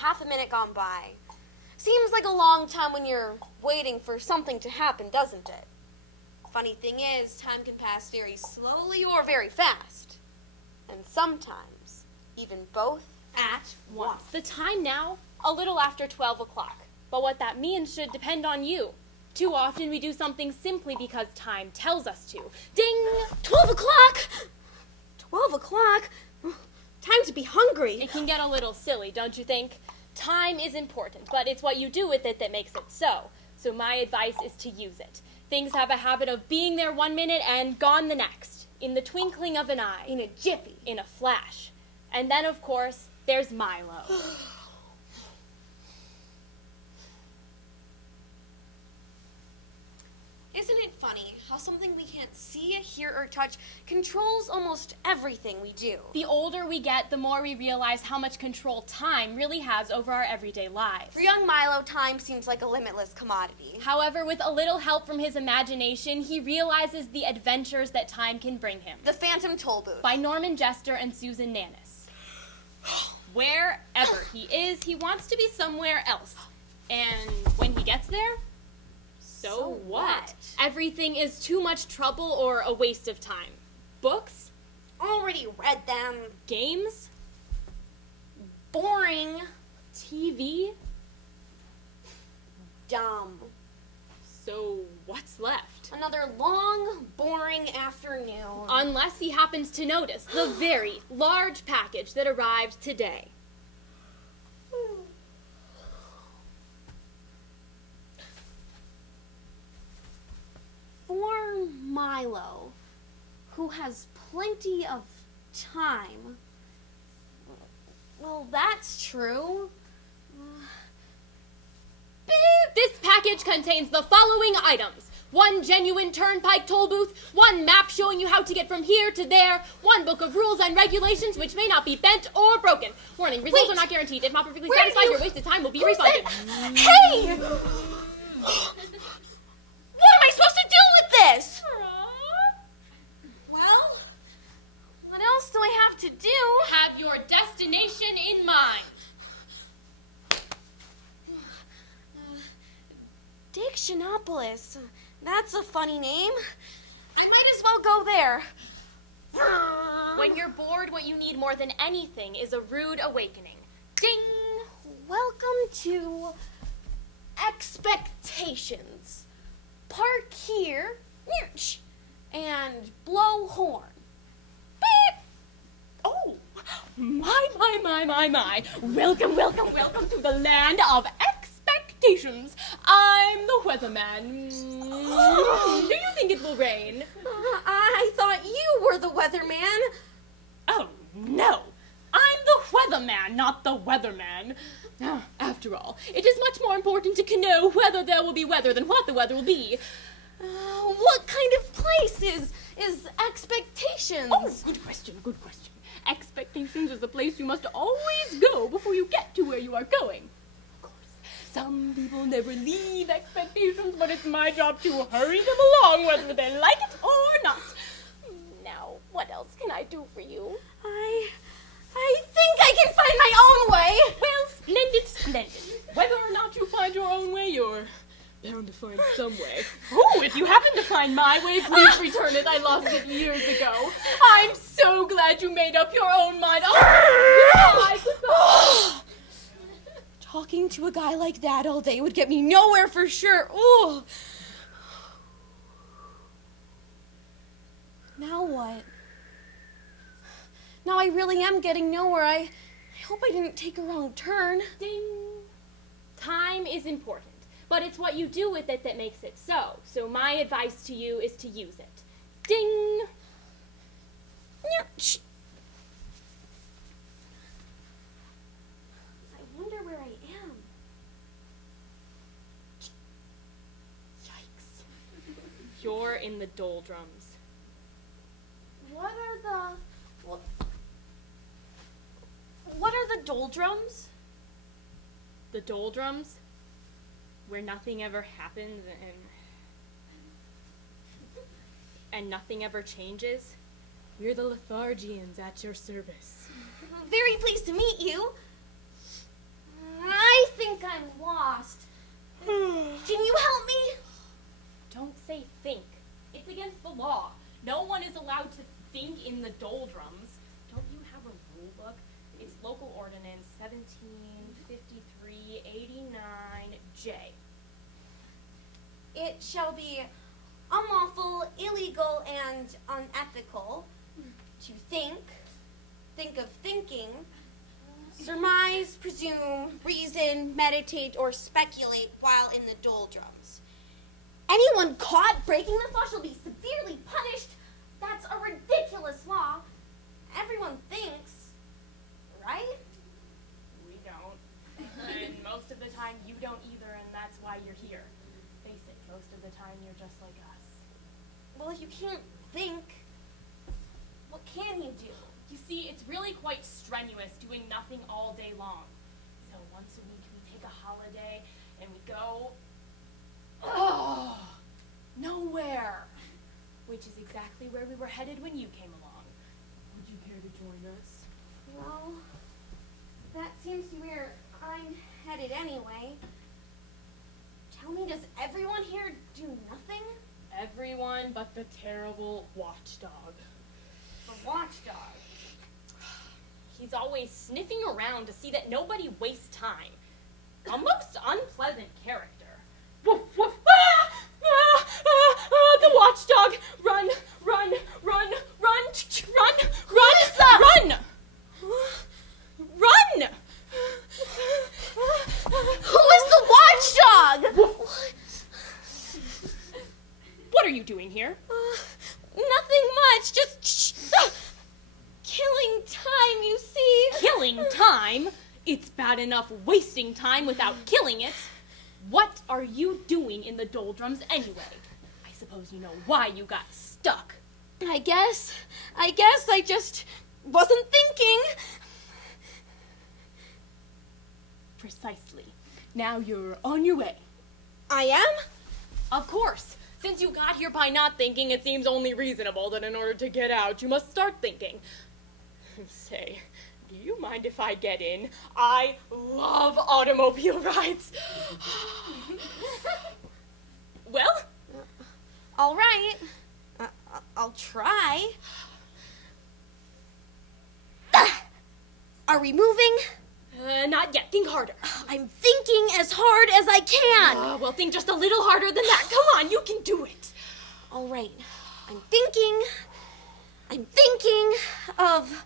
half a minute gone by. Seems like a long time when you're waiting for something to happen, doesn't it? Funny thing is, time can pass very slowly or very fast. And sometimes, even both at once. The time now, a little after 12 o'clock. But what that means should depend on you. Too often we do something simply because time tells us to. Ding! 12 o'clock! 12 o'clock? Time to be hungry. It can get a little silly, don't you think? Time is important, but it's what you do with it that makes it so. So my advice is to use it. Things have a habit of being there 1 minute and gone the next. In the twinkling of an eye. In a jiffy. In a flash. And then, of course, there's Milo. Isn't it funny how something we can't see, hear, or touch controls almost everything we do? The older we get, the more we realize how much control time really has over our everyday lives. For young Milo, time seems like a limitless commodity. However, with a little help from his imagination, he realizes the adventures that time can bring him. The Phantom Tollbooth. By Norman Jester and Susan Nannis. Wherever he is, he wants to be somewhere else. And when he gets there, so what? Everything is too much trouble or a waste of time. Books? Already read them. Games? Boring. TV? Dumb. So what's left? Another long, boring afternoon. Unless he happens to notice the very large package that arrived today. For Milo, who has plenty of time. Well, that's true. Beep! This package contains the following items. 1 genuine turnpike toll booth, 1 map showing you how to get from here to there, 1 book of rules and regulations which may not be bent or broken. Warning, results are not guaranteed. If not perfectly satisfied, your wasted time will be refunded. Hey! What am I supposed to do with this? Well, what else do I have to do? Have your destination in mind. Dictionopolis. That's a funny name. I might as well go there. When you're bored, what you need more than anything is a rude awakening. Ding! Welcome to Expectations. Park here, and blow horn. Beep! Oh, my. Welcome to the land of expectations. I'm the weatherman. Do you think it will rain? I thought you were the weatherman. Oh, no. I'm the weatherman, not the weatherman. After all, it is much more important to know whether there will be weather than what the weather will be. What kind of place is Expectations? Oh, good question. Expectations is a place you must always go before you get to where you are going. Of course, some people never leave Expectations, but it's my job to hurry them along whether they like it or not. Now, what else can I do for you? I think I can find my own way. Well, splendid. Whether or not you find your own way, you're bound to find some way. Oh, if you happen to find my way, please return it. I lost it years ago. I'm so glad you made up your own mind. Oh, goodbye. Talking to a guy like that all day would get me nowhere for sure. Ooh. Now what? Now I really am getting nowhere. I hope I didn't take a wrong turn. Ding. Time is important, but it's what you do with it that makes it so. So my advice to you is to use it. Ding. I wonder where I am. Yikes. You're in the doldrums. What are the doldrums? The doldrums? Where nothing ever happens and nothing ever changes? We're the Lethargians at your service. Very pleased to meet you. think I'm lost. Can you help me? Don't say think. It's against the law. No one is allowed to think in the doldrums. Don't you have a rule book? It's Local Ordinance 175389J. It shall be unlawful, illegal, and unethical to think of thinking, surmise, presume, reason, meditate, or speculate while in the doldrums. Anyone caught breaking this law shall be severely punished. That's a ridiculous law. Everyone thinks, right? We don't. And most of the time you don't either, and that's why you're here. Face it, most of the time you're just like us. Well, if you can't think, what can you do? You see, it's really quite strenuous doing nothing all day long. So once a week we take a holiday and we go, nowhere. Which is exactly where we were headed when you came along. Would you care to join us? Well, that seems to be where I'm headed anyway. Tell me, does everyone here do nothing? Everyone but the terrible watchdog. The watchdog. He's always sniffing around to see that nobody wastes time. A most unpleasant character. Woof, woof. The watchdog! Run, run, run, run, run, run, run! Run! Who is the watchdog? What are you doing here? Nothing much, just killing time, you see. Killing time? It's bad enough wasting time without killing it. What are you doing in the doldrums anyway? I suppose you know why you got stuck. I guess I just wasn't thinking. Precisely. Now you're on your way. I am? Of course. Since you got here by not thinking, it seems only reasonable that in order to get out, you must start thinking. Say, do you mind if I get in? I love automobile rides. Well? All right. I'll try. Are we moving? Not yet. Think harder. I'm thinking as hard as I can. Well, think just a little harder than that. Come on, you can do it. All right. I'm thinking of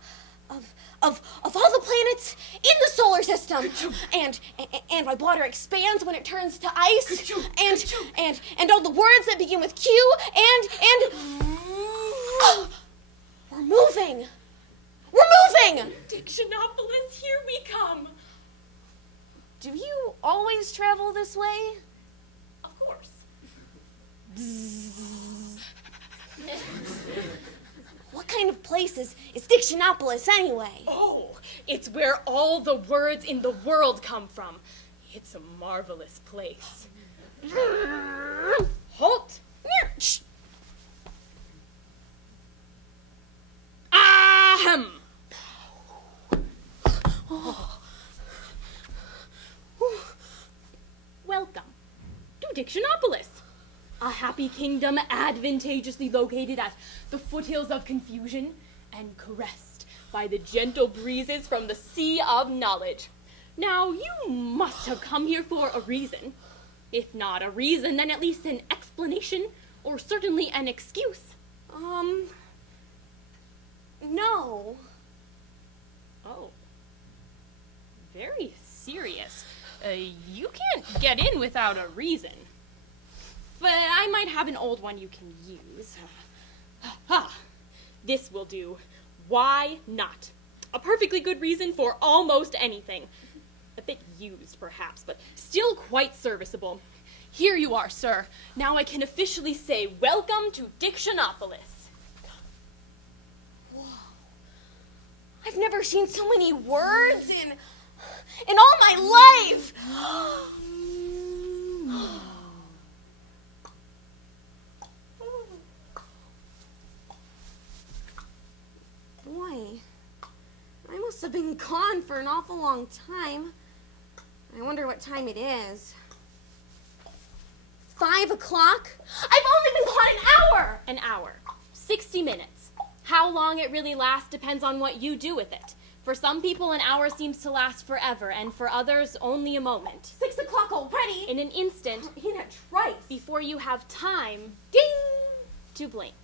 all the planets in the solar system, and my water expands when it turns to ice, and all the words that begin with Q, and we're moving. Dictionopolis, here we come. Do you always travel this way? Of course. What kind of place is Dictionopolis anyway? Oh, it's where all the words in the world come from. It's a marvelous place. Halt! Shh. Ahem! Welcome to Dictionopolis, a happy kingdom advantageously located at the foothills of confusion and caressed by the gentle breezes from the sea of knowledge. Now, you must have come here for a reason. If not a reason, then at least an explanation, or certainly an excuse. No. Oh. Very serious. You can't get in without a reason. But I might have an old one you can use. This will do. Why not? A perfectly good reason for almost anything. A bit used, perhaps, but still quite serviceable. Here you are, sir. Now I can officially say welcome to Dictionopolis. Whoa. I've never seen so many words in all my life. Boy, I must have been gone for an awful long time. I wonder wonder what time it is. 5 o'clock? I've only been gone an hour! An hour. 60 minutes. How long it really lasts depends on what you do with it. For some people, an hour seems to last forever, and for others, only a moment. 6 o'clock already? In an instant, In a trice. before you have time Ding! to blink.